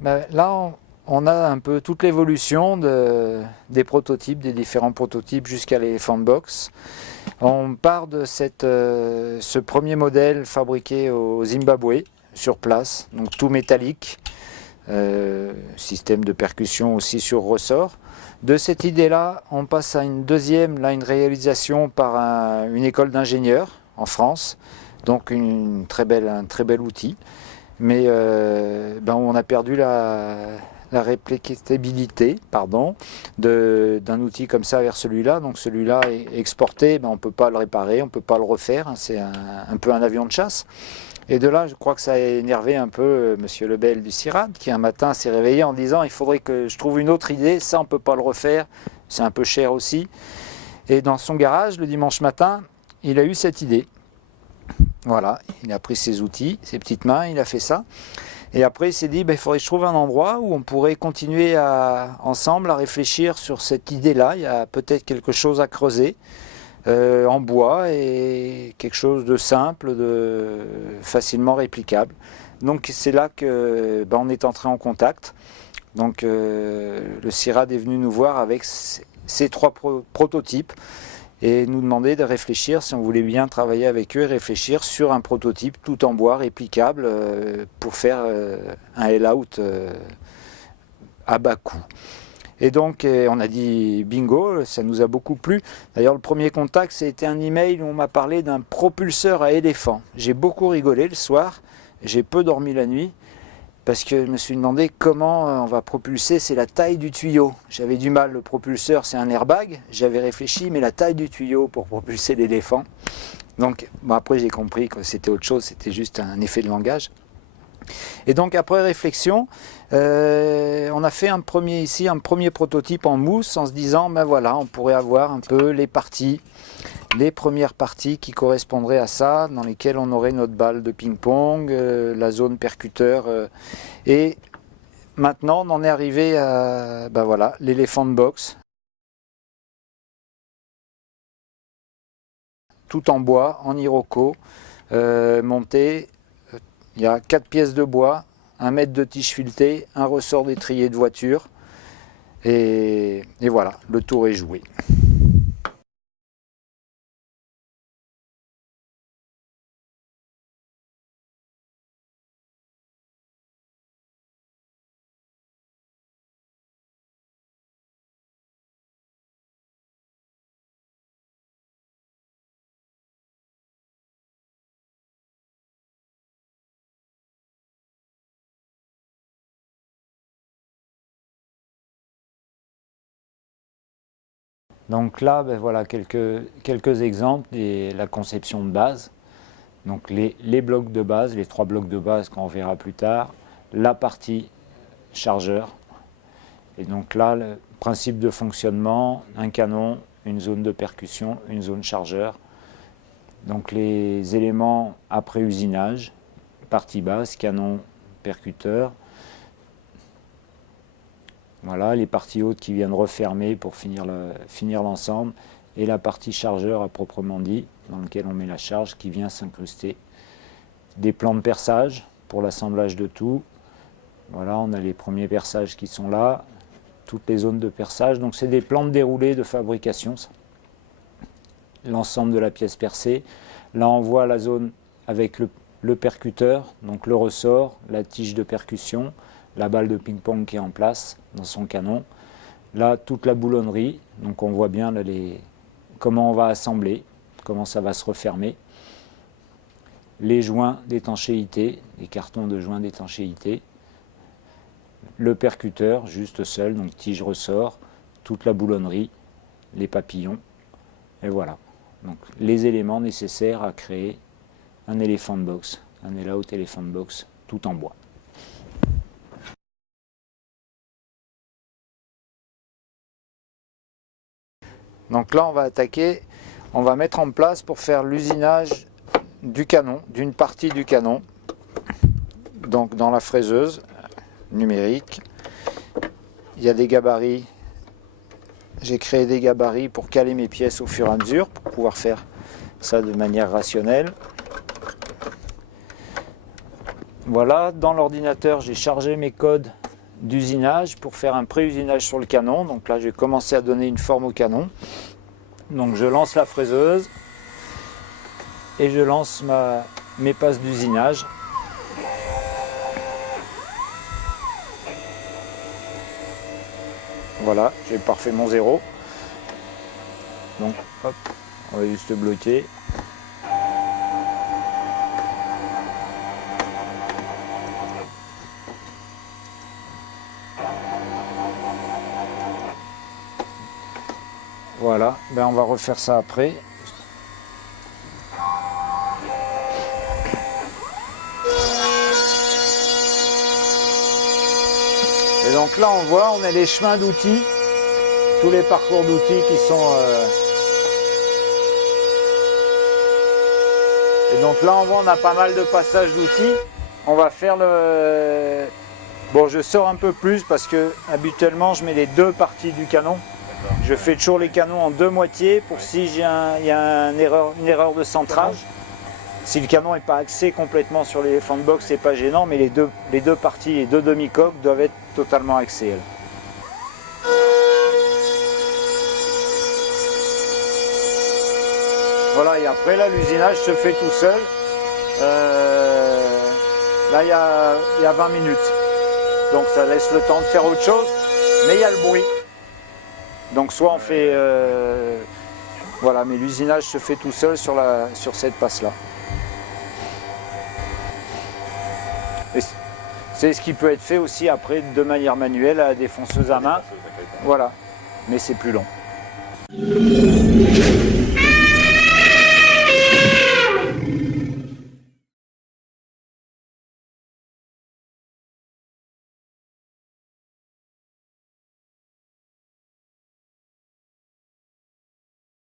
Ben, là, on a un peu toute l'évolution des prototypes, des différents prototypes jusqu'à l'Elephant Box. On part de ce premier modèle fabriqué au Zimbabwe, sur place, donc tout métallique, système de percussion aussi sur ressort. De cette idée-là, on passe à une deuxième, là, une réalisation par une école d'ingénieurs en France, donc un très bel outil. Mais on a perdu la réplicabilité d'un outil comme ça vers celui-là. Donc celui-là est exporté, on ne peut pas le réparer, on ne peut pas le refaire. C'est un peu un avion de chasse. Et de là, je crois que ça a énervé un peu Monsieur Lebel du CIRAD, qui un matin s'est réveillé en disant il faudrait que je trouve une autre idée, ça on ne peut pas le refaire, c'est un peu cher aussi. Et dans son garage, le dimanche matin, il a eu cette idée. Voilà, il a pris ses outils, ses petites mains, il a fait ça. Et après, il s'est dit, il faudrait que je trouve un endroit où on pourrait continuer ensemble à réfléchir sur cette idée-là. Il y a peut-être quelque chose à creuser en bois et quelque chose de simple, de facilement réplicable. Donc c'est là que on est entré en contact. Donc le CIRAD est venu nous voir avec ces trois prototypes et nous demander de réfléchir si on voulait bien travailler avec eux et réfléchir sur un prototype tout en bois réplicable pour faire un Hell-Out à bas coût. Et donc on a dit bingo, ça nous a beaucoup plu. D'ailleurs le premier contact c'était un email où on m'a parlé d'un propulseur à éléphant. J'ai beaucoup rigolé le soir, j'ai peu dormi la nuit. Parce que je me suis demandé comment on va propulser, c'est la taille du tuyau. J'avais du mal, le propulseur c'est un airbag, j'avais réfléchi, mais la taille du tuyau pour propulser l'éléphant. Donc après j'ai compris que c'était autre chose, c'était juste un effet de langage. Et donc après réflexion, on a fait un premier prototype en mousse en se disant, voilà, on pourrait avoir un peu les premières parties qui correspondraient à ça, dans lesquelles on aurait notre balle de ping-pong, la zone percuteur. Et maintenant, on en est arrivé à l'Elephant Box. Tout en bois, en iroko, monté. Il y a 4 pièces de bois, 1 mètre de tige filetée, un ressort d'étrier de voiture. Et voilà, le tour est joué. Donc là, voilà quelques exemples de la conception de base. Donc les blocs de base, les 3 blocs de base qu'on verra plus tard, la partie chargeur. Et donc là, le principe de fonctionnement, un canon, une zone de percussion, une zone chargeur. Donc les éléments après usinage, partie basse, canon, percuteur. Voilà, les parties hautes qui viennent refermer pour finir l'ensemble, et la partie chargeur à proprement dit, dans lequel on met la charge qui vient s'incruster. Des plans de perçage pour l'assemblage de tout. Voilà, on a les premiers perçages qui sont là, toutes les zones de perçage. Donc c'est des plans de déroulé de fabrication, l'ensemble de la pièce percée. Là on voit la zone avec le percuteur, donc le ressort, la tige de percussion, la balle de ping-pong qui est en place dans son canon. Là, toute la boulonnerie, donc on voit bien là, comment on va assembler, comment ça va se refermer. Les joints d'étanchéité, les cartons de joints d'étanchéité. Le percuteur, juste seul, donc tige ressort, toute la boulonnerie, les papillons, et voilà. Donc les éléments nécessaires à créer un Elephant Box, un Hell-Out Elephant Box, tout en bois. Donc là, on va attaquer, on va mettre en place pour faire l'usinage du canon, d'une partie du canon, donc dans la fraiseuse numérique. Il y a des gabarits, j'ai créé des gabarits pour caler mes pièces au fur et à mesure, pour pouvoir faire ça de manière rationnelle. Voilà, dans l'ordinateur, j'ai chargé mes codes d'usinage pour faire un pré-usinage sur le canon. Donc là, je vais commencer à donner une forme au canon. Donc je lance la fraiseuse et je lance mes passes d'usinage. Voilà, j'ai parfait mon zéro. Donc hop, on va juste bloquer. Voilà, ben on va refaire ça après. Et donc là on voit, on a les chemins d'outils, tous les parcours d'outils qui sont... Et donc là on voit, on a pas mal de passages d'outils. On va faire le... Bon, je sors un peu plus parce que habituellement je mets les deux parties du canon. Je fais toujours les canons en deux moitiés pour si il y a une erreur de centrage. Si le canon n'est pas axé complètement sur l'éléphant box, c'est pas gênant, mais les deux parties, les deux demi-coques doivent être totalement axées. Voilà, et après là, l'usinage se fait tout seul. Là, il y a 20 minutes. Donc ça laisse le temps de faire autre chose, mais il y a le bruit. Donc soit on fait... voilà, mais l'usinage se fait tout seul sur cette passe-là. C'est ce qui peut être fait aussi après de manière manuelle à la défonceuse à main. Voilà, mais c'est plus long.